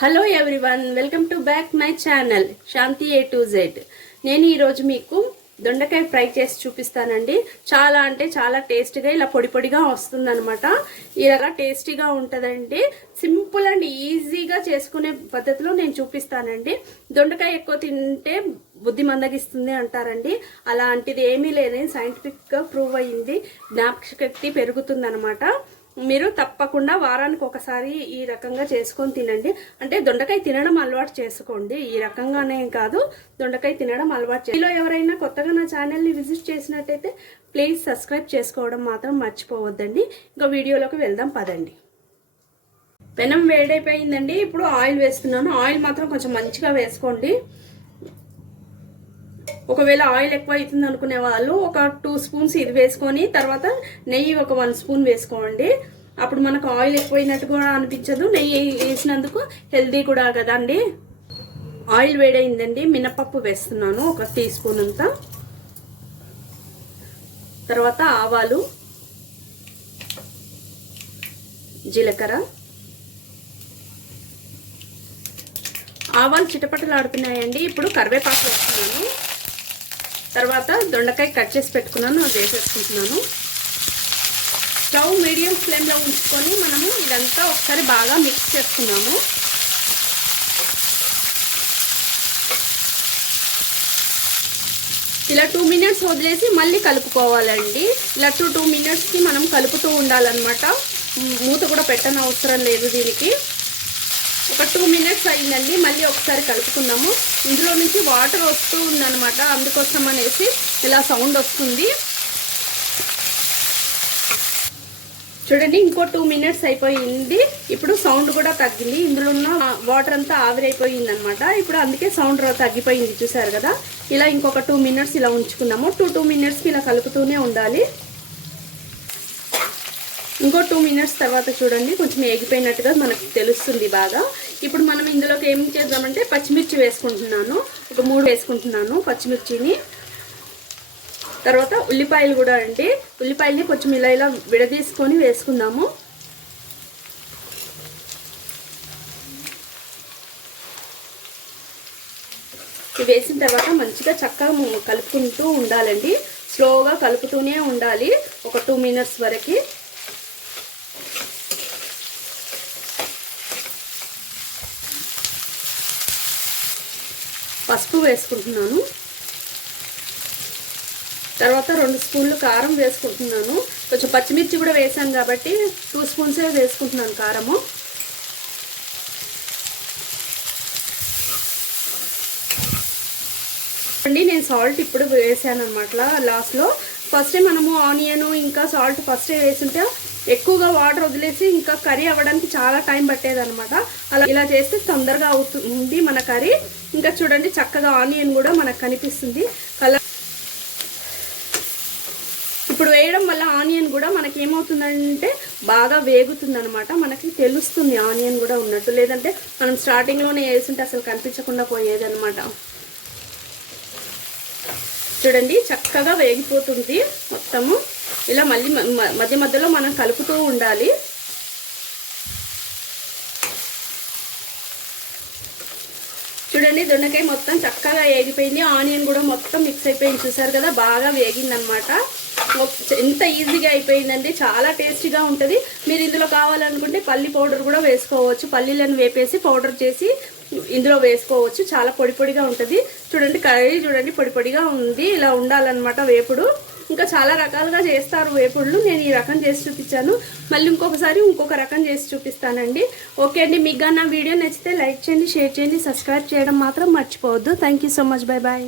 Hello everyone welcome to back my channel Shanti A to Z నేను ఈరోజు మీకు దొండకాయ ఫ్రై చేసి చూపిస్తానండి. చాలా అంటే చాలా టేస్టీగా ఇలా పొడి పొడిగా వస్తుందన్నమాట. ఇలాగా టేస్టీగా ఉంటుందండి. సింపుల్ అండ్ ఈజీగా చేసుకునే పద్ధతిలో నేను చూపిస్తానండి. దొండకాయ ఎక్కువ తింటే బుద్ధి మందగిస్తుంది అంటారండి. అలాంటిది ఏమీ లేదని సైంటిఫిక్గా ప్రూవ్ అయ్యింది. జ్ఞాపకశక్తి పెరుగుతుందన్నమాట. మీరు తప్పకుండా వారానికి ఒకసారి ఈ రకంగా చేసుకొని తినండి. అంటే దొండకాయ తినడం అలవాటు చేసుకోండి. ఈ రకంగానే కాదు. దొండకాయ తినడం అలవాటు మీలో ఎవరైనా కొత్తగా నా ఛానల్ని విజిట్ చేసినట్టయితే ప్లీజ్ సబ్స్క్రైబ్ చేసుకోవడం మాత్రం మర్చిపోవద్దండి. ఇంకా వీడియోలోకి వెళ్దాం పదండి. పెనం వేడైపోయిందండి. ఇప్పుడు ఆయిల్ వేస్తున్నాను. ఆయిల్ మాత్రం కొంచెం మంచిగా వేసుకోండి. ఒకవేళ ఆయిల్ ఎక్కువ అవుతుంది అనుకునే వాళ్ళు ఒక టూ స్పూన్స్ ఇది వేసుకొని తర్వాత నెయ్యి ఒక వన్ స్పూన్ వేసుకోండి. అప్పుడు మనకు ఆయిల్ ఎక్కువైనట్టు కూడా అనిపించదు. నెయ్యి వేసినందుకు హెల్దీ కూడా కదండి. ఆయిల్ వేడైందండి. మినపప్పు వేస్తున్నాను. ఒక టీ స్పూన్ అంతా. తర్వాత ఆవాలు జీలకర్ర. ఆవాలు చిటపటలు ఆడుతున్నాయండి ఇప్పుడు కరివేపాకు వేస్తున్నాను. తర్వాత దొండకాయ కట్ చేసి పెట్టుకున్నాను అది వేసేసుకుంటున్నాను. స్టవ్ మీడియం ఫ్లేమ్లో ఉంచుకొని మనము ఇదంతా ఒకసారి బాగా మిక్స్ చేసుకున్నాము. ఇలా టూ మినిట్స్ వదిలేసి మళ్ళీ కలుపుకోవాలండి. ఇలా టూ టూ మినిట్స్కి మనం కలుపుతూ ఉండాలన్నమాట. మూత కూడా పెట్టని అవసరం లేదు దీనికి. ఒక టూ మినిట్స్ అయిందండి. మళ్ళీ ఒకసారి కలుపుకుందాము. ఇందులో నుంచి వాటర్ వస్తూ ఉందనమాట అందుకోసం అనేసి ఇలా సౌండ్ వస్తుంది. చూడండి ఇంకో టూ మినిట్స్ అయిపోయింది. ఇప్పుడు సౌండ్ కూడా తగ్గింది. ఇందులో ఉన్న వాటర్ అంతా ఆవిరైపోయింది అనమాట ఇప్పుడు అందుకే సౌండ్ తగ్గిపోయింది చూసారు కదా? ఇలా ఇంకొక టూ మినిట్స్ ఇలా ఉంచుకున్నాము టూ టూ మినిట్స్కి ఇలా కలుపుతూనే ఉండాలి. ఇంకో టూ మినిట్స్ తర్వాత చూడండి కొంచెం ఎగిపోయినట్టుగా మనకు తెలుస్తుంది బాగా. ఇప్పుడు మనం ఇందులోకి ఏం చేద్దామంటే పచ్చిమిర్చి వేసుకుంటున్నాను. ఒక మూడు వేసుకుంటున్నాను పచ్చిమిర్చిని. తర్వాత ఉల్లిపాయలు కూడా అండి. ఉల్లిపాయలని కొంచెం ఇలా ఇలా విడదీసుకొని వేసుకుందాము. వేసిన తర్వాత మంచిగా చక్కగా కలుపుకుంటూ ఉండాలండి. స్లోగా కలుపుతూనే ఉండాలి ఒక టూ మినిట్స్ వరకు. పసుపు వేసుకుంటున్నాను. తర్వాత రెండు స్పూన్లు కారం వేసుకుంటున్నాను. కొంచెం పచ్చిమిర్చి కూడా వేసాను కాబట్టి టూ స్పూన్సే వేసుకుంటున్నాను కారము. అండి నేను సాల్ట్ ఇప్పుడు వేసాను అనమాట లాస్ట్లో ఫస్టే మనము ఆనియన్ ఇంకా సాల్ట్ ఫస్టే వేసుంటే ఎక్కువగా వాటర్ వదిలేసి ఇంకా కర్రీ అవ్వడానికి చాలా టైం పట్టేది అనమాట అలా ఇలా చేస్తే తొందరగా అవుతుంది మన కర్రీ. ఇంకా చూడండి చక్కగా ఆనియన్ కూడా మనకు కనిపిస్తుంది. కలర్ ఇప్పుడు వేయడం వల్ల ఆనియన్ కూడా మనకి ఏమవుతుందంటే బాగా వేగుతుంది అనమాట మనకి తెలుస్తుంది ఆనియన్ కూడా ఉన్నట్టు. లేదంటే మనం స్టార్టింగ్లోనే వేస్తుంటే అసలు కనిపించకుండా పోయేది అనమాట చూడండి చక్కగా వేగిపోతుంది మొత్తము. ఇలా మళ్ళీ మధ్య మధ్యలో మనం కలుపుతూ ఉండాలి. చూడండి దొండకాయ మొత్తం చక్కగా వేగిపోయింది. ఆనియన్ కూడా మొత్తం మిక్స్ అయిపోయింది. చూసారు కదా బాగా వేగిందనమాట ఎంత ఈజీగా అయిపోయిందండి. చాలా టేస్టీగా ఉంటుంది. మీరు ఇందులో కావాలనుకుంటే పల్లి పౌడర్ కూడా వేసుకోవచ్చు. పల్లీలను వేపేసి పౌడర్ చేసి ఇందులో వేసుకోవచ్చు. చాలా పొడి పొడిగా ఉంటుంది. చూడండి కర్రీ చూడండి పొడి పొడిగా ఉంది. ఇలా ఉండాలన్నమాట వేపుడు. ఇంకా చాలా రకాలుగా చేస్తారు. వేపుళ్ళు నేను ఈ రకం చేసి చూపించాను. మళ్ళీ ఇంకొకసారి ఇంకొక రకం చేసి చూపిస్తానండి. ఓకే అండి మీకు నా వీడియో నచ్చితే లైక్ చేయండి షేర్ చేయండి సబ్స్క్రైబ్ చేయడం మాత్రం మర్చిపోవద్దు. Thank so much bye bye